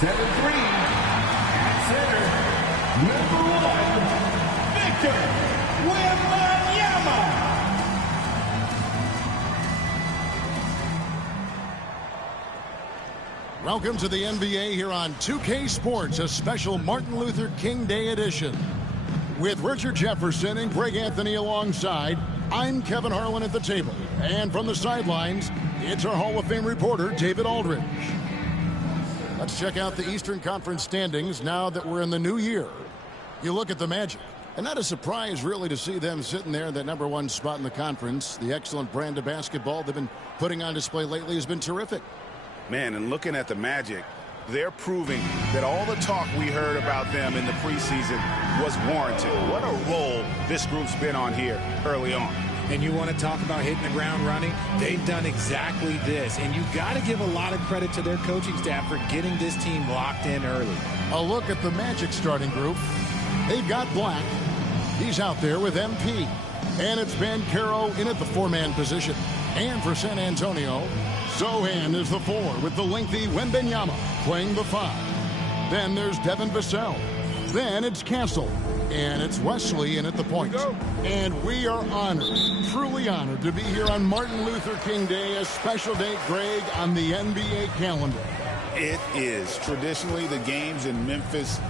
7'3", at center, number 1, Victor Wembanyama. Welcome to the NBA here on 2K Sports, a special Martin Luther King Day edition. With Richard Jefferson and Greg Anthony alongside, I'm Kevin Harlan at the table. And from the sidelines, it's our Hall of Fame reporter, David Aldridge. Let's check out the Eastern Conference standings now that we're in the new year. You look at the Magic, and not a surprise really to see them sitting there in that #1 spot in the conference. The excellent brand of basketball they've been putting on display lately has been terrific. Man, and looking at the Magic, they're proving that all the talk we heard about them in the preseason was warranted. What a role this group's been on here early on. And you want to talk about hitting the ground running? They've done exactly this. And you got to give a lot of credit to their coaching staff for getting this team locked in early. A look at the Magic starting group. They've got Black. He's out there with MP. And it's Banchero in at the 4-man position. And for San Antonio, Sochan is the 4 with the lengthy Wembanyama playing the 5. Then there's Devin Vassell. Then it's Castle. And it's Wesley in at the point. And we are honored, truly honored, to be here on Martin Luther King Day, a special date, Greg, on the NBA calendar. It is. Traditionally, the games in Memphis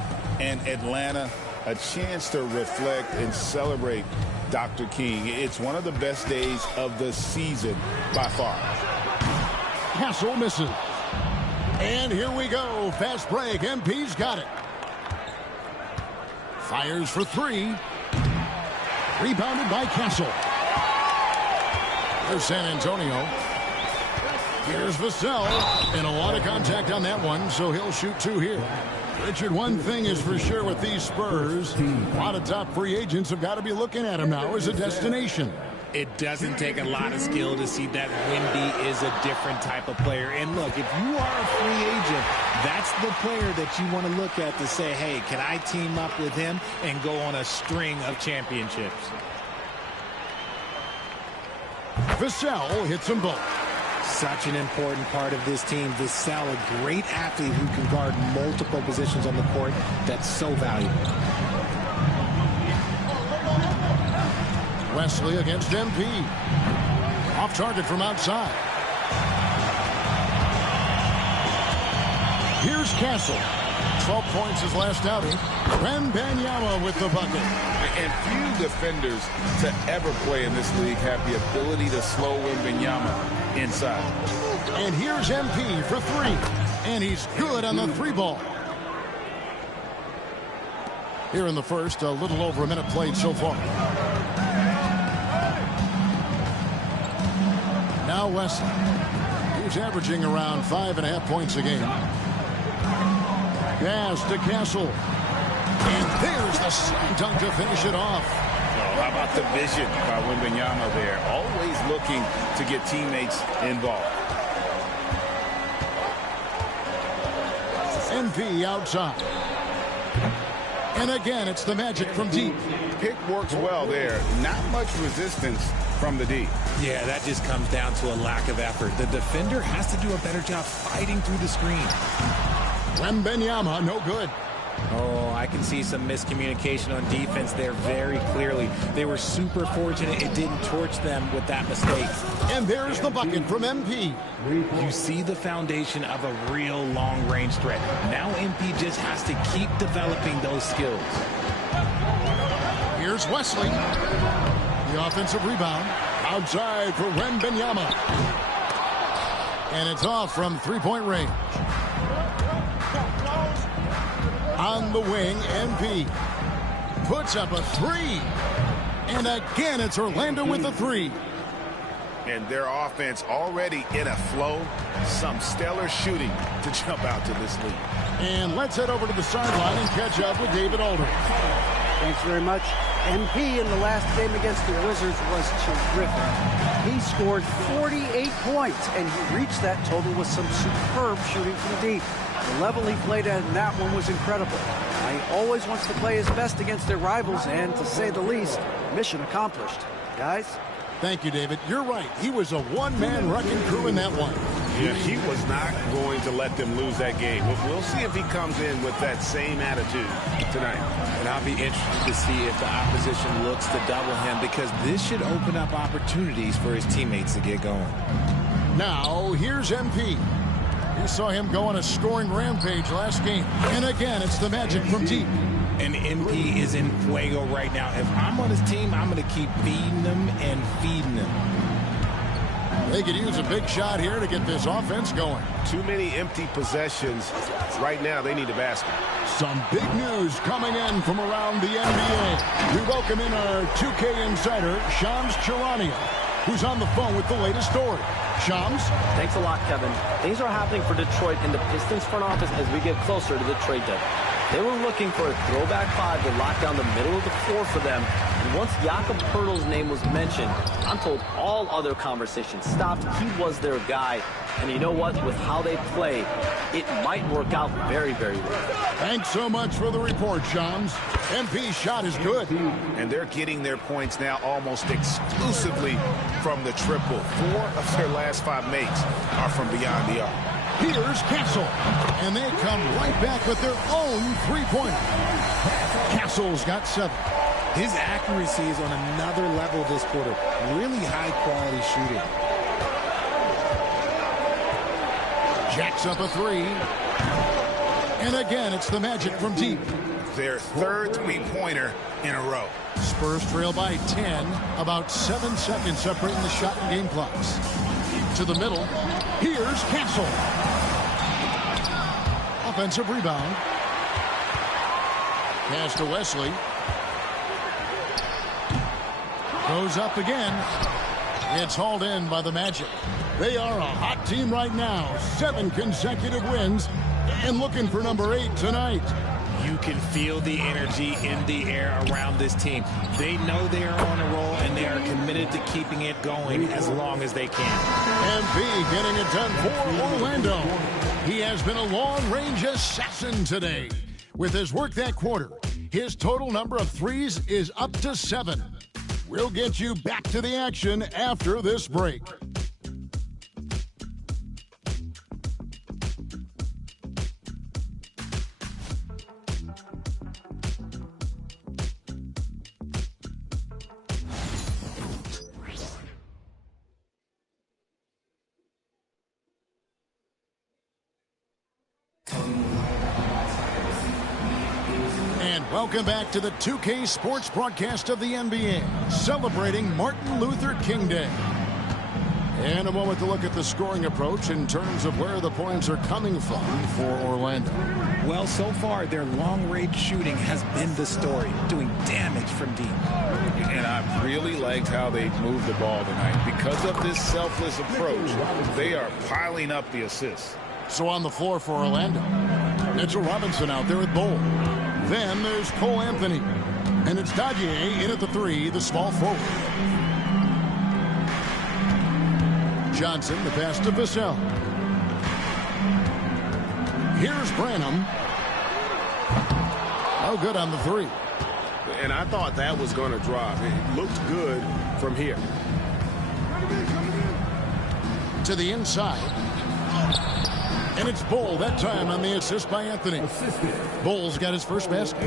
and Atlanta, a chance to reflect and celebrate Dr. King. It's one of the best days of the season by far. Castle misses. And here we go. Fast break. MP's got it. Fires for 3. Rebounded by Castle. There's San Antonio. Here's Vassell. And a lot of contact on that one, so he'll shoot 2 here. Richard, one thing is for sure with these Spurs, a lot of top free agents have got to be looking at them now as a destination. It doesn't take a lot of skill to see that Wemby is a different type of player. And look, if you are a free agent, that's the player that you want to look at to say, hey, can I team up with him and go on a string of championships? Vassell hits them both. Such an important part of this team. Vassell, a great athlete who can guard multiple positions on the court. That's so valuable. Wesley against MP. Off target from outside. Here's Castle. 12 points his last outing. Wembanyama with the bucket. And few defenders to ever play in this league have the ability to slow Wembanyama inside. And here's MP for 3. And he's good on the 3-ball. Here in the first, a little over a minute played so far. Now Wesley. He's averaging around 5.5 points a game. Pass to Castle. And there's the slam dunk to finish it off. Oh, how about the vision by Wembanyama there? Always looking to get teammates involved. MP outside. And again, it's the Magic from deep. Pick works well there. Not much resistance from the D. Yeah, that just comes down to a lack of effort. The defender has to do a better job fighting through the screen. Wembanyama, no good. Oh, I can see some miscommunication on defense there very clearly. They were super fortunate it didn't torch them with that mistake. And there's the bucket from MP. You see the foundation of a real long-range threat. Now MP just has to keep developing those skills. Here's Wesley. The offensive rebound. Outside for Wembanyama. And it's off from 3-point range. On the wing, MP puts up a 3. And again, it's Orlando with the 3. And their offense already in a flow. Some stellar shooting to jump out to this lead. And let's head over to the sideline and catch up with David Aldridge. Thanks very much. MP in the last game against the Wizards was terrific. He scored 48 points, and he reached that total with some superb shooting from deep. The level he played at in that one was incredible. He always wants to play his best against their rivals, and to say the least, mission accomplished. Guys? Thank you, David. You're right. He was a one-man wrecking crew in that one. Yeah, he was not going to let them lose that game. We'll see if he comes in with that same attitude tonight. And I'll be interested to see if the opposition looks to double him, because this should open up opportunities for his teammates to get going. Now, here's MP. You saw him go on a scoring rampage last game. And again, it's the Magic from deep. And MP is in fuego right now. If I'm on his team, I'm going to keep feeding them and feeding them. They could use a big shot here to get this offense going. Too many empty possessions. Right now, they need a basket. Some big news coming in from around the NBA. We welcome in our 2K insider, Shams Charania, who's on the phone with the latest story. Shams? Thanks a lot, Kevin. Things are happening for Detroit in the Pistons front office as we get closer to the trade deadline. They were looking for a throwback five to lock down the middle of the floor for them. And once Jakob Poeltl's name was mentioned, I'm told all other conversations stopped. He was their guy. And you know what? With how they play, it might work out very, very well. Thanks so much for the report, Shams. MP's shot is good. And they're getting their points now almost exclusively from the triple. 4 of their last 5 makes are from beyond the arc. Here's Castle. And they come right back with their own three-pointer. Castle's got 7. His accuracy is on another level this quarter. Really high-quality shooting. Jacks up a 3. And again, it's the Magic from deep. Their 3rd three-pointer in a row. Spurs trail by 10. About 7 seconds separating the shot and game clocks. To the middle. Here's Castle. Offensive rebound. Pass to Wesley. Goes up again. It's hauled in by the Magic. They are a hot team right now. 7 consecutive wins. And looking for number 8 tonight. You can feel the energy in the air around this team. They know they are on a roll, and they are committed to keeping it going as long as they can. MP getting it done for Orlando. He has been a long-range assassin today. With his work that quarter, his total number of threes is up to 7. We'll get you back to the action after this break. Welcome back to the 2K Sports broadcast of the NBA, celebrating Martin Luther King Day. And a moment to look at the scoring approach in terms of where the points are coming from for Orlando. Well, so far, their long-range shooting has been the story, doing damage from deep. And I really liked how they moved the ball tonight. Because of this selfless approach, they are piling up the assists. So on the floor for Orlando, Mitchell Robinson out there with Bol. Then there's Cole Anthony. And it's Dadier in at the 3, the small forward. Johnson, the pass to Vassell. Here's Branham. No good on the 3. And I thought that was going to drop. It looked good from here. To the inside. And it's Bol that time on the assist by Anthony. Bol's got his first basket.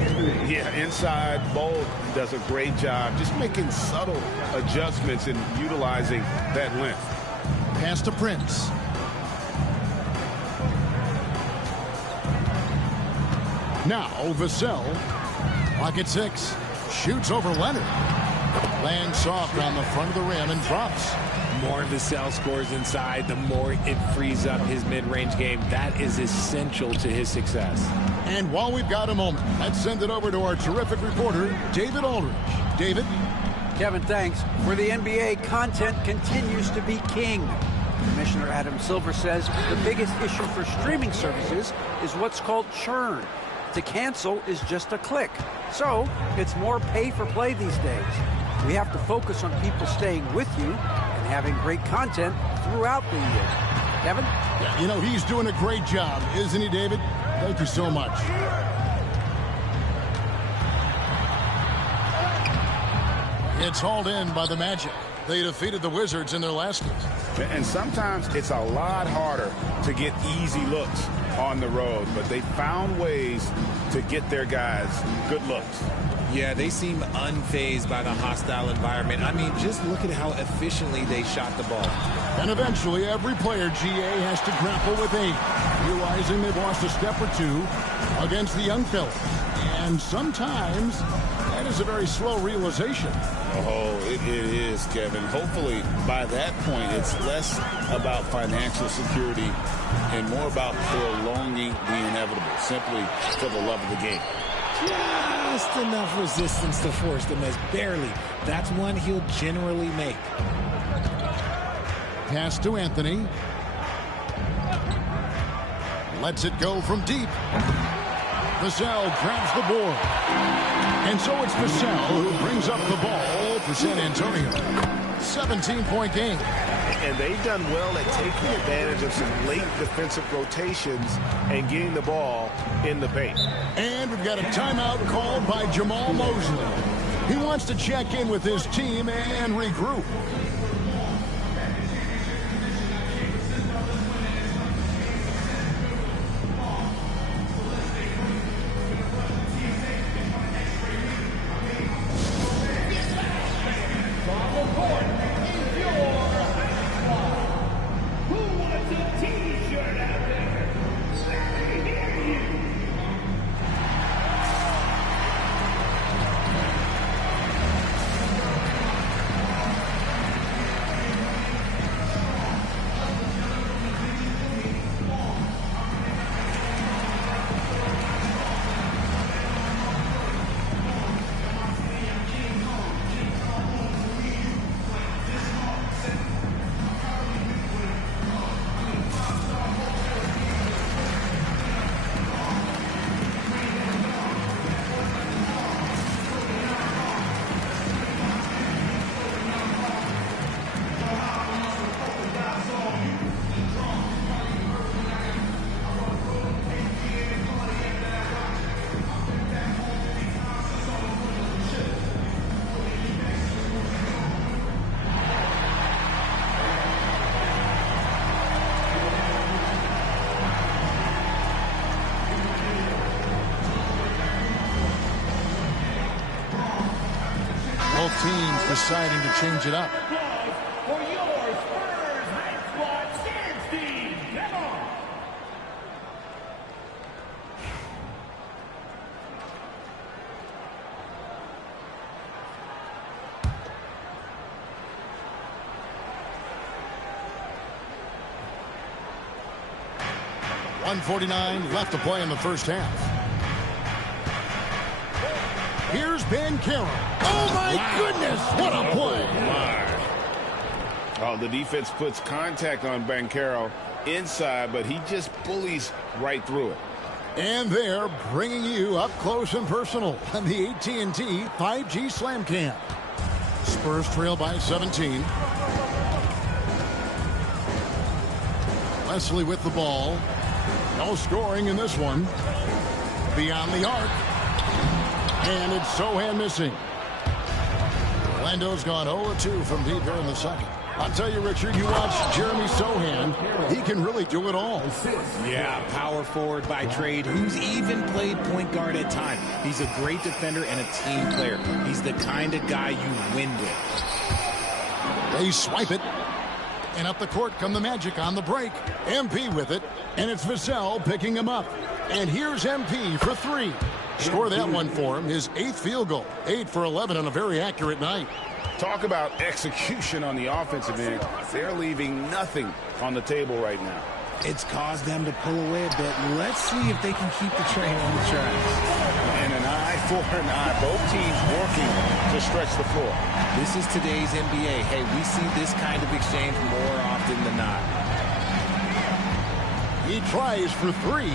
Yeah, inside, Bol does a great job just making subtle adjustments and utilizing that length. Pass to Prince. Now Vassell. Pocket 6. Shoots over Leonard. Lands soft on the front of the rim and drops. More Vassell scores inside, the more it frees up his mid-range game. That is essential to his success. And while we've got a moment, let's send it over to our terrific reporter, David Aldridge. David? Kevin, thanks. For the NBA, content continues to be king. Commissioner Adam Silver says the biggest issue for streaming services is what's called churn. To cancel is just a click. So it's more pay for play these days. We have to focus on people staying with you and having great content throughout the year. Kevin? Yeah, you know, he's doing a great job, isn't he, David? Thank you so much. It's hauled in by the Magic. They defeated the Wizards in their last game. And sometimes it's a lot harder to get easy looks on the road, but they found ways to get their guys good looks. Yeah, they seem unfazed by the hostile environment. I mean, just look at how efficiently they shot the ball. And eventually, every player, GA, has to grapple with age, realizing they've lost a step or two against the young fellas. And sometimes, that is a very slow realization. Oh, it is, Kevin. Hopefully, by that point, it's less about financial security and more about prolonging the inevitable, simply for the love of the game. Just enough resistance to force the miss. Barely. That's one he'll generally make. Pass to Anthony. Lets it go from deep. Vassell grabs the board. And so it's Vassell who brings up the ball for San Antonio. 17-point game. And they've done well at taking advantage of some late defensive rotations and getting the ball in the paint. And we've got a timeout called by Jamal Mosley. He wants to check in with his team and regroup. Both teams deciding to change it up. For your Spurs High Squad Sanstein. Come on. .149 left to play in the first half. Here's Banchero. Oh, my goodness. What a play. Oh, the defense puts contact on Banchero inside, but he just bullies right through it. And they're bringing you up close and personal on the AT&T 5G Slam Cam. Spurs trail by 17. Leslie with the ball. No scoring in this one. Beyond the arc. And it's Sochan missing. Orlando's gone 0-2 from deep here in the second. I'll tell you, Richard, you watch Jeremy Sochan. He can really do it all. Yeah, power forward by trade, who's even played point guard at times. He's a great defender and a team player. He's the kind of guy you win with. They swipe it. And up the court come the Magic on the break. MP with it. And it's Vassell picking him up. And here's MP for three. Score that one for him. His 8th field goal. 8 for 11 on a very accurate night. Talk about execution on the offensive end. They're leaving nothing on the table right now. It's caused them to pull away a bit. Let's see if they can keep the train on the tracks. And an eye for an eye. Both teams working to stretch the floor. This is today's NBA. Hey, we see this kind of exchange more often than not. He tries for three.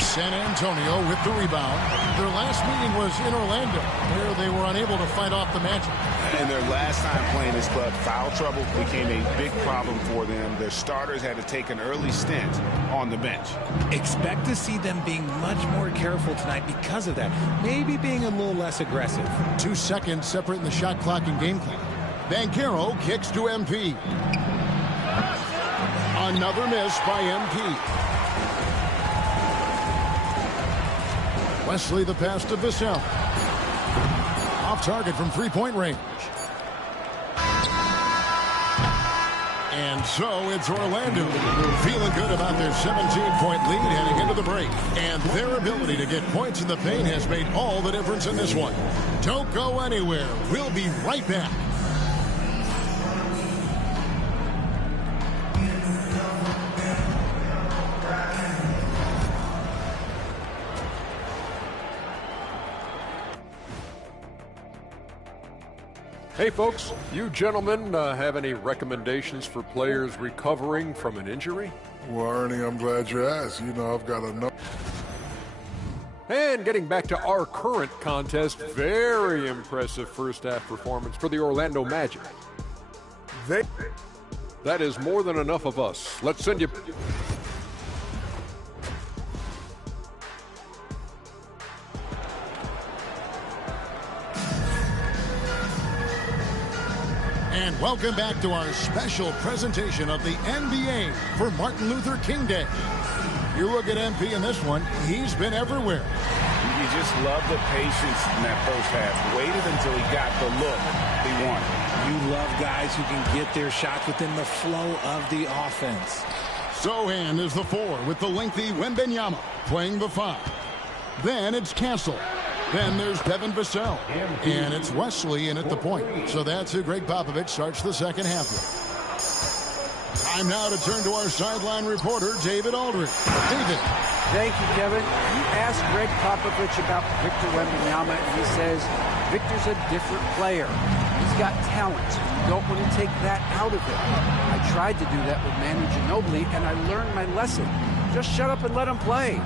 San Antonio with the rebound. Their last meeting was in Orlando, where they were unable to fight off the Magic. And their last time playing this club, foul trouble became a big problem for them. Their starters had to take an early stint on the bench. Expect to see them being much more careful tonight because of that. Maybe being a little less aggressive. 2 seconds separating the shot clock and game clock. Banchero kicks to MP. Another miss by MP. Wesley the pass to Vassell. Off target from three-point range. And so it's Orlando feeling good about their 17-point lead heading into the break. And their ability to get points in the paint has made all the difference in this one. Don't go anywhere. We'll be right back. Hey folks, you gentlemen have any recommendations for players recovering from an injury? Well, Ernie, I'm glad you asked. You know, I've got enough. And getting back to our current contest, very impressive first half performance for the Orlando Magic. That is more than enough of us. Let's send you... And welcome back to our special presentation of the NBA for Martin Luther King Day. You look at MP in this one, he's been everywhere. You just love the patience in that first half. Waited until he got the look he wanted. You love guys who can get their shots within the flow of the offense. Sohan is the 4 with the lengthy Wembanyama playing the 5. Then it's Castle. Then there's Devin Vassell. And it's Wesley in at the point. So that's who Greg Popovich starts the second half with. Time now to turn to our sideline reporter, David Aldridge. David. Thank you, Kevin. You asked Greg Popovich about Victor Wembanyama, and he says Victor's a different player. He's got talent. You don't want to take that out of him. I tried to do that with Manu Ginobili, and I learned my lesson. Just shut up and let him play.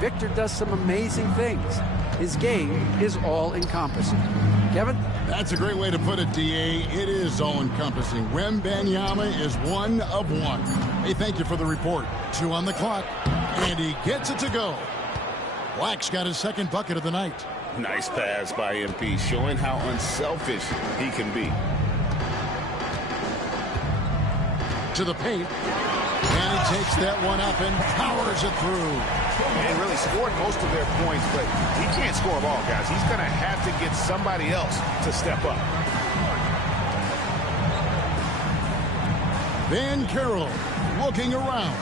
Victor does some amazing things. His game is all-encompassing. Kevin? That's a great way to put it, D.A. It is all-encompassing. Wembanyama is one of one. Hey, thank you for the report. 2 on the clock, and he gets it to go. Black's got his second bucket of the night. Nice pass by MP, showing how unselfish he can be. To the paint, and he takes that one up and powers it through. They really scored most of their points, but he can't score them all, guys. He's going to have to get somebody else to step up. Van Carroll looking around.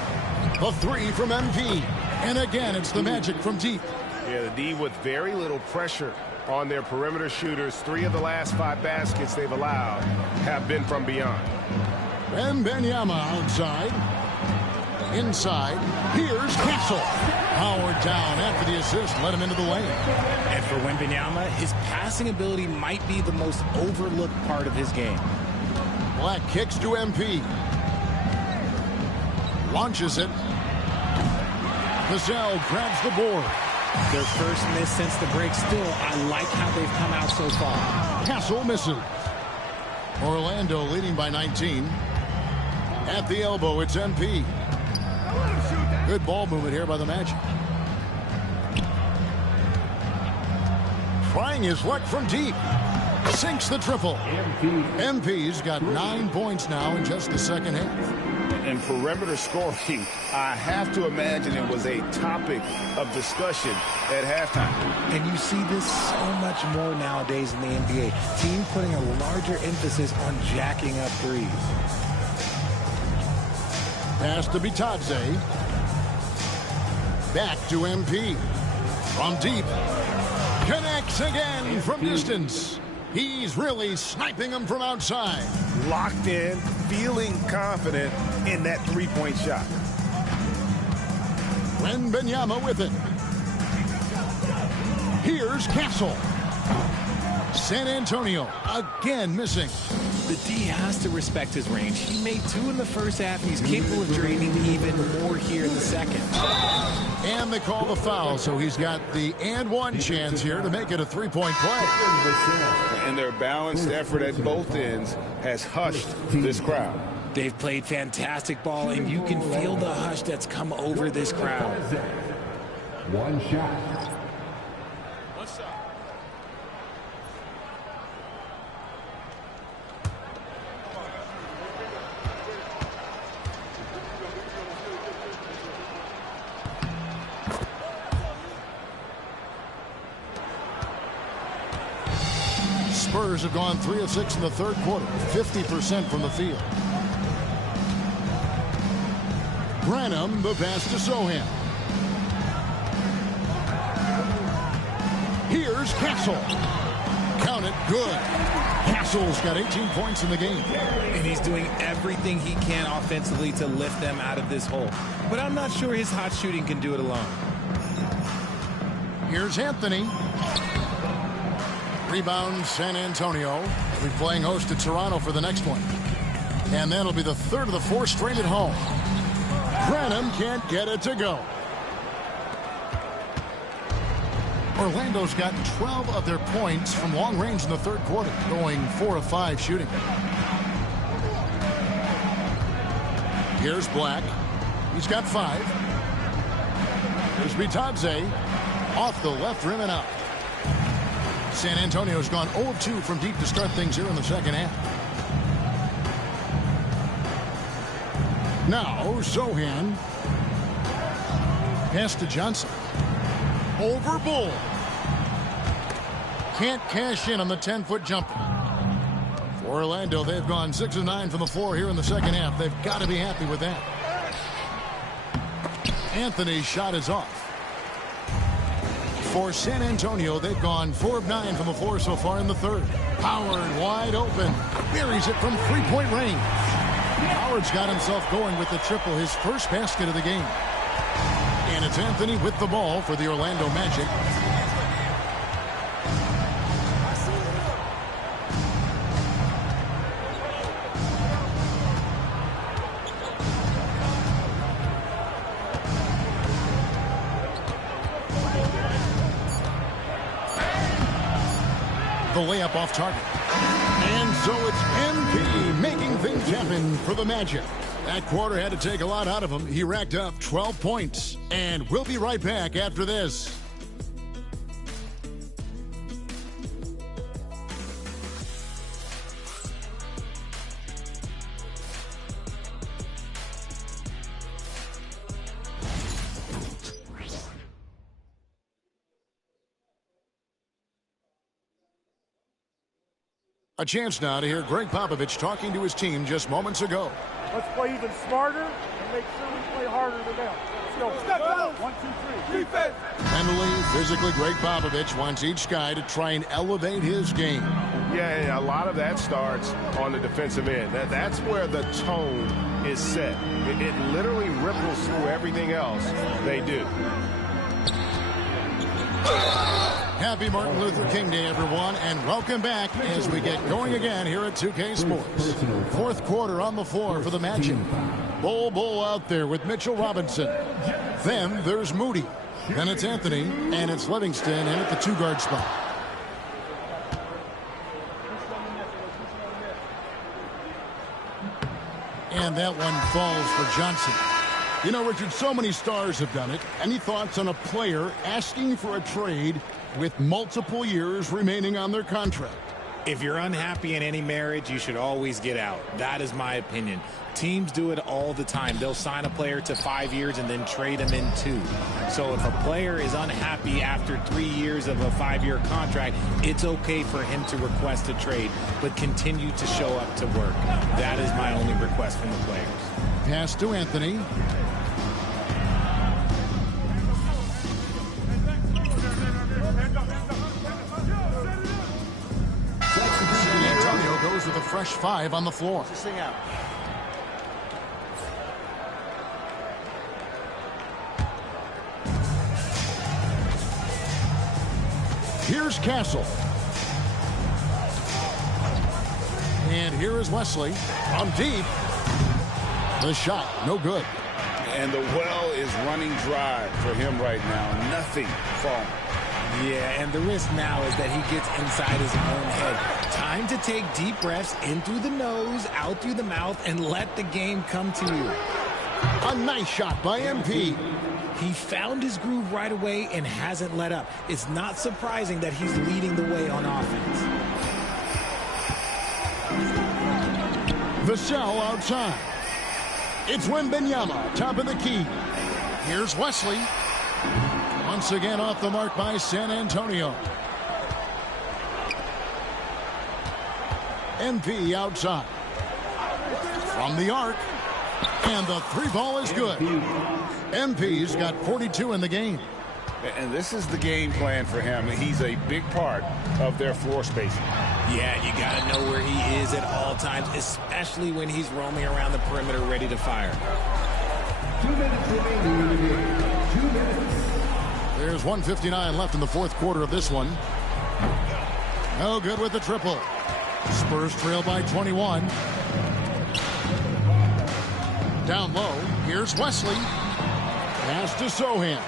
A 3 from MP. And again, it's the Magic from deep. Yeah, the D with very little pressure on their perimeter shooters. 3 of the last 5 baskets they've allowed have been from beyond. Wembanyama outside. Inside. Here's Castle. Powered down after the assist. Let him into the lane. And for Wembanyama, his passing ability might be the most overlooked part of his game. Black kicks to MP. Launches it. Vassell grabs the board. Their first miss since the break. Still, I like how they've come out so far. Castle misses. Orlando leading by 19. At the elbow, it's MP. Good ball movement here by the Magic. Trying his luck from deep. Sinks the triple. MP's got 9 points now in just the second half. And perimeter scoring, I have to imagine it was a topic of discussion at halftime. And you see this so much more nowadays in the NBA. Team putting a larger emphasis on jacking up threes. Pass to Bitadze. Back to MP. From deep. Connects again from distance. He's really sniping them from outside. Locked in, feeling confident in that three-point shot. Wembanyama with it. Here's Castle. San Antonio again missing. The D has to respect his range. He made 2 in the first half, and he's capable of draining even more here in the second. And they call the foul, so he's got the and one chance here to make it a three-point play. And their balanced effort at both ends has hushed this crowd. They've played fantastic ball, and you can feel the hush that's come over this crowd. One shot. Spurs have gone 3 of 6 in the third quarter, 50% from the field. Branham, the pass to Sochan. Here's Castle. Count it, good. Castle's got 18 points in the game. And he's doing everything he can offensively to lift them out of this hole. But I'm not sure his hot shooting can do it alone. Here's Anthony. Rebound, San Antonio. They'll be playing host to Toronto for the next one. And that'll be the third of the 4 straight at home. Branham can't get it to go. Orlando's gotten 12 of their points from long range in the third quarter, going 4 of 5 shooting. Here's Black. He's got 5. Here's Bitadze. Off the left rim and out. San Antonio's gone 0 of 2 from deep to start things here in the second half. Now, Sochan. Pass to Johnson. Over Bull. Can't cash in on the 10-foot jumper. For Orlando, they've gone 6 of 9 from the floor here in the second half. They've got to be happy with that. Anthony's shot is off. For San Antonio, they've gone 4 of 9 from the floor so far in the third. Howard wide open. Buries it from 3-point range. Howard's got himself going with the triple, his first basket of the game. And it's Anthony with the ball for the Orlando Magic. The layup off target. And so it's MP making things happen for the Magic. That quarter had to take a lot out of him. He racked up 12 points. And we'll be right back after this. A chance now to hear Greg Popovich talking to his team just moments ago. Let's play even smarter and make sure we play harder than them. Let's go. Step out. 1, 2, 3. Defense. Mentally, physically, Greg Popovich wants each guy to try and elevate his game. Yeah, a lot of that starts on the defensive end. That's where the tone is set. It literally ripples through everything else they do. Happy Martin Luther King Day, everyone, and welcome back as we get going again here at 2K Sports. Fourth quarter on the floor for the Magic. Bull out there with Mitchell Robinson. Then there's Moody. Then it's Anthony, and it's Livingston in at the 2-guard spot. And that one falls for Johnson. You know, Richard, so many stars have done it. Any thoughts on a player asking for a trade with multiple years remaining on their contract? If you're unhappy in any marriage, you should always get out. That is my opinion. Teams do it all the time. They'll sign a player to 5 years and then trade him in 2. So if a player is unhappy after 3 years of a 5-year contract, it's okay for him to request a trade, but continue to show up to work. That is my only request from the players. Pass to Anthony. San Antonio goes with a fresh 5 on the floor. Here's Castle. And here is Wesley from deep. The shot, no good. And the well is running dry for him right now. Nothing falling. Yeah, and the risk now is that he gets inside his own head. Time to take deep breaths in through the nose, out through the mouth, and let the game come to you. A nice shot by MP. He found his groove right away and hasn't let up. It's not surprising that he's leading the way on offense. Vassell outside. It's Wembanyama, top of the key. Here's Wesley. Once again off the mark by San Antonio. MP outside. From the arc. And the three ball is good. MP's got 42 in the game. And this is the game plan for him. He's a big part of their floor spacing. Yeah, you got to know where he is at all times, especially when he's roaming around the perimeter ready to fire. 2 minutes remaining in the game. 2 minutes. There's 1:59 left in the fourth quarter of this one. No good with the triple. Spurs trail by 21. Down low, here's Wesley. Pass to Sohan.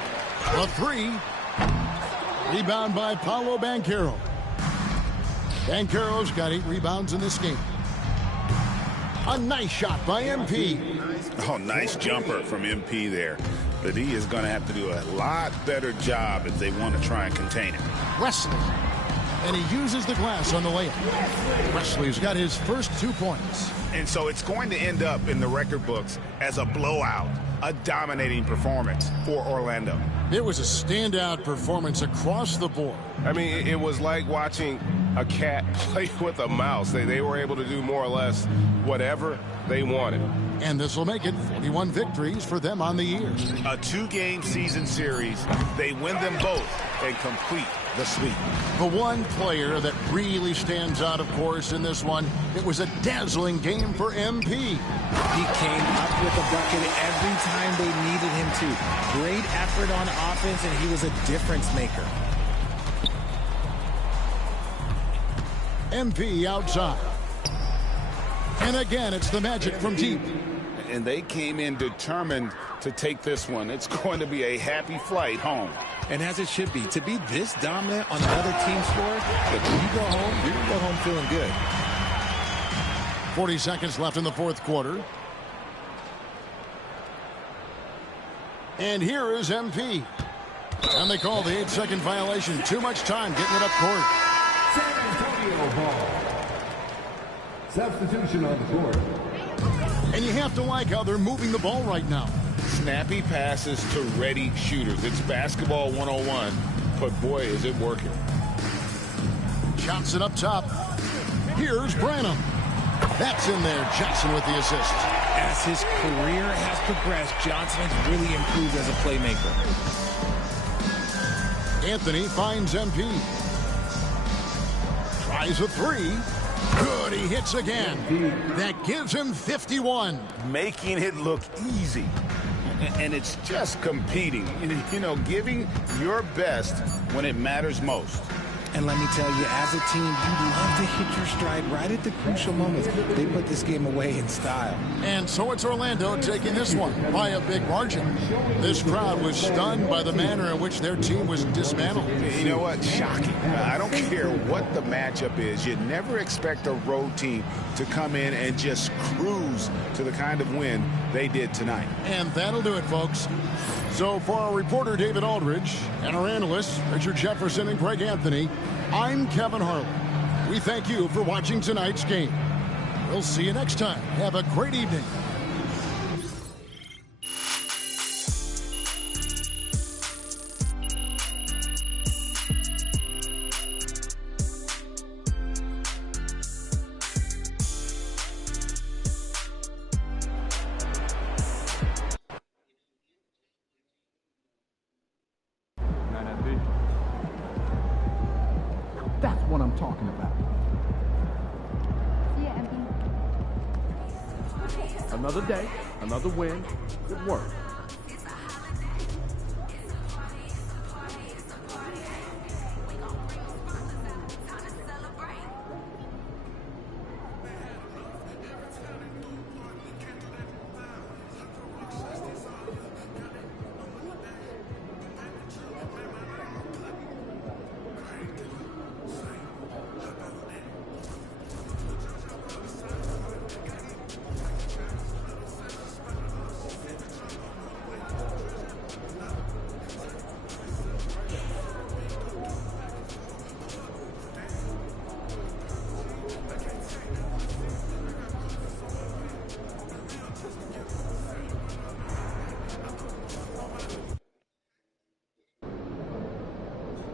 The three. Rebound by Paolo Banchero. Banchero's got 8 rebounds in this game. A nice shot by MP. Oh, nice jumper from MP there. But he is going to have to do a lot better job if they want to try and contain him. Wesley. And he uses the glass on the layup. Wesley's got his first 2 points. And so it's going to end up in the record books as a blowout, a dominating performance for Orlando. It was a standout performance across the board. I mean, it was like watching a cat play with a mouse. They were able to do more or less whatever they wanted. And this will make it 41 victories for them on the year. A 2-game season series. They win them both and complete the sweep. The one player that really stands out, of course, in this one, it was a dazzling game for MP. He came up with a bucket every time they needed him to. Great effort on offense, and he was a difference maker. MP outside. And again, it's the Magic from deep. And they came in determined to take this one. It's going to be a happy flight home. And as it should be. To be this dominant on another team's floor, if you go home, you're going to go home feeling good. 40 seconds left in the fourth quarter. And here is MP. And they call the 8-second violation. Too much time getting it up court. San Antonio ball. Substitution on the court. And you have to like how they're moving the ball right now. Snappy passes to ready shooters. It's basketball 101, but boy, is it working. Johnson up top. Here's Branham. That's in there. Johnson with the assist. As his career has progressed, Johnson has really improved as a playmaker. Anthony finds MP. Tries a three. Good, he hits again. That gives him 51. Making it look easy. And it's just competing. You know, giving your best when it matters most. And let me tell you, as a team, you love to hit your stride right at the crucial moments. They put this game away in style. And so it's Orlando taking this one by a big margin. This crowd was stunned by the manner in which their team was dismantled. You know what? Shocking. I don't care what the matchup is. You never expect a road team to come in and just cruise to the kind of win they did tonight. And that'll do it, folks. So for our reporter, David Aldridge, and our analysts, Richard Jefferson and Greg Anthony, I'm Kevin Harlan. We thank you for watching tonight's game. We'll see you next time. Have a great evening. That's what I'm talking about. See ya, MP. Another day, another win. Good work.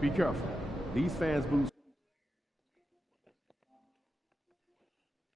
Be careful. These fans boost.